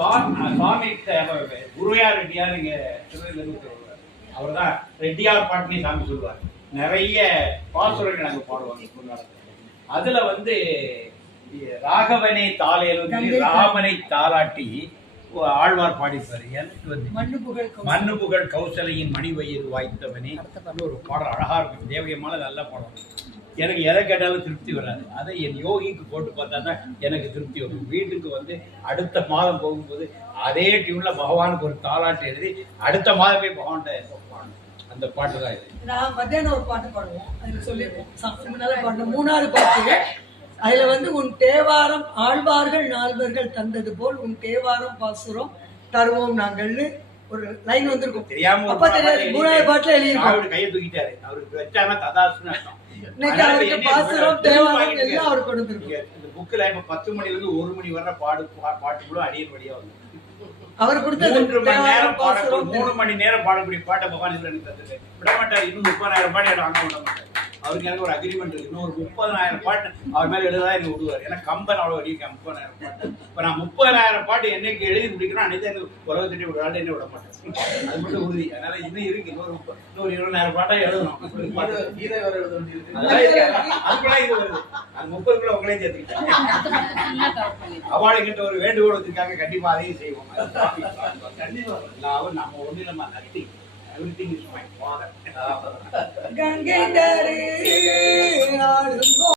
சுவாமி குருவையார் ரெட்டியார் இங்க திருநெல்வேலி அவர் தான் ரெட்டியார் பாட்டினி சாமி சொல்லுவார். நிறைய பாசுரங்கள் அங்க பாடுவாங்க. அதுல வந்து ராகவனை தாளையில் ராமனை தாளாட்டி ஆழ்வார் பாடிப்பாரு. எனக்கு வந்து மண்ணு புகழ் கௌசலையின் மணிவயிறு வாய்த்தவனே. அப்படின்னு ஒரு பாடல் அழகா இருக்கும். தேவகமான நல்ல பாடம் எனக்கு எதை கேட்டாலும் திருப்தி வராது. அதை என் யோகிக்கு போட்டு பார்த்தா தான் எனக்கு திருப்தி வரும். வீட்டுக்கு வந்து அடுத்த மாதம் போகும்போது அதே டியூன்ல பகவானுக்கு ஒரு தாலாட்டு எழுதி அடுத்த மாதமே பகவான்கிட்ட பாடணும் அந்த பாட்டு தான் இது. நான் மத்தியானம் ஒரு பாட்டு பாடுவோம். அதுல சொல்லியிருக்கோம் பாடணும் மூணாவது பாட்டு. அதுல வந்து உன் தேவாரம் ஆழ்வார்கள் நால்வர்கள் தந்தது போல் உன் தேவாரம் பாசுரம் தருவோம் நாங்கள்னு ஒரு லைன் வந்திருக்கும். தெரியாம மூணாவது பாட்டுல எழுதியிருக்கோம். அவரு கையை தூக்கிட்டாரு. அவருக்கு வச்சாங்க ததாசுன்னு. இன்னைக்கு அவருக்கு பாசுரம்? தேவாரம் எல்லாம் அவர் இங்க இந்த புக்ல இப்ப பத்து மணில இருந்து ஒரு மணி வரை பாடு பாட்டு கூட அடியன் வழியா வந்து அவர் கொடுத்தது மூன்று மணி நேரம் பாடக்கூடிய மூணு மணி நேரம் பாடக்கூடிய பாட்டை பகவான் எனக்கு தந்துட்டு விட மாட்டார் இன்னும் முப்பதாயிரம் எனக்கு வாங்க விட மாட்டார். அவருக்கு எனக்கு ஒரு அக்ரிமெண்ட் இருக்கு. இன்னும் ஒரு முப்பதாயிரம் பாட்டு அவர் மேல எழுதா எனக்கு விடுவார். ஏன்னா கம்பன் அவ்வளவு அடிக்க முப்பதாயிரம் பாட்டு. இப்ப நான் முப்பதாயிரம் பாட்டு என்னைக்கு எழுதி முடிக்கிறோம் அன்னைக்கு எனக்கு உலகத்திட்டே விட ஆள் என்ன விட மாட்டேன் அது மட்டும் உறுதி. அதனால இன்னும் இருக்கு. இன்னொரு முப்ப- இன்னொரு இருபதாயிரம் பாட்டா எழுதணும். அதுக்குள்ள இது வருது. அந்த முப்பதுக்குள்ள உங்களே சேர்த்துக்கிட்டேன் அவளுக்கிட்ட ஒரு வேண்டுகோள் வச்சிருக்காங்க. கண்டிப்பா அதையும் செய்வோம். அது சாமி, சாமி. கண்டிப்பா. நான் அவன் நம்ம ஒண்ணு நம்ம நத்தி everything is fine. Gangai